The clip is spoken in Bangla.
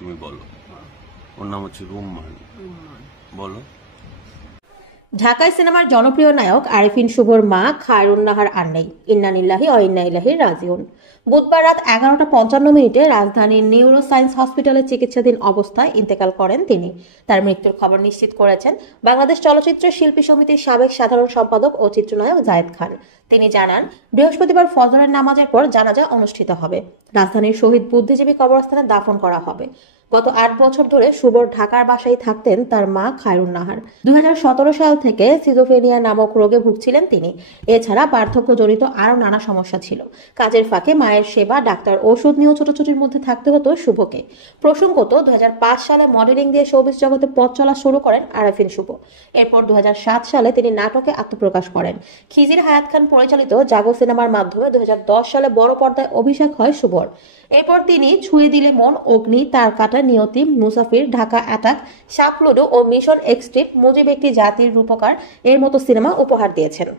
তুমি বলো। ওর নাম হচ্ছে রুম্মান। বলো। ঢাকায় সিনেমার জনপ্রিয় নায়ক আরিফিন শুভর মা খায়রুন নাহার আর নেই। ইন্না লিল্লাহি ওয়া ইন্না ইলাইহি রাজিউন। বুধবার রাত 11:55 রাজধানীর নিউরো সায়েন্স হসপিটালে চিকিৎসাধীন অবস্থায় ইন্তেকাল করেন তিনি। তার মৃত্যুর খবর নিশ্চিত করেছেন বাংলাদেশ চলচ্চিত্র শিল্পী সমিতির সাবেক সাধারণ সম্পাদক ও চিত্রনায়ক জায়েদ খান। তিনি জানান, বৃহস্পতিবার ফজরের নামাজের পর জানাজা অনুষ্ঠিত হবে। রাজধানীর শহীদ বুদ্ধিজীবী কবরস্থানে দাফন করা হবে। গত 8 বছর ধরে শুভর ঢাকার বাসায় থাকতেন তার মা খায়রুন নাহার। 2017 সাল থেকে সিজোফ্রেনিয়া নামক রোগে ভুগছিলেন তিনি। এছাড়া বার্ধক্যজনিত আরও নানা সমস্যা ছিল। কাজের ফাঁকে মায়ের সেবা, ডাক্তার, ওষুধ নিয়েও ছোটাছুটির মধ্যে থাকতে হতো শুভকে। প্রসঙ্গত 2005 সালে মডেলিং দিয়ে শোবিজ জগতে পথ চলা শুরু করেন আরিফিন শুভ। এরপর 2007 সালে তিনি নাটকে আত্মপ্রকাশ করেন। খিজির হায়াত খান পরিচালিত জাগো সিনেমার মাধ্যমে 2010 সালে বড় পর্দায় অভিষেক হয় শুভর। এরপর তিনি ছুঁয়ে দিলে মন, অগ্নি, তার কাটা, নিয়তি, মুসাফির, ঢাকা অ্যাটাক, সাপ লুডো ও মিশন এক্সট্রিম, মুজিব একটি জাতির রূপকার এর মতো সিনেমা উপহার দিয়েছেন।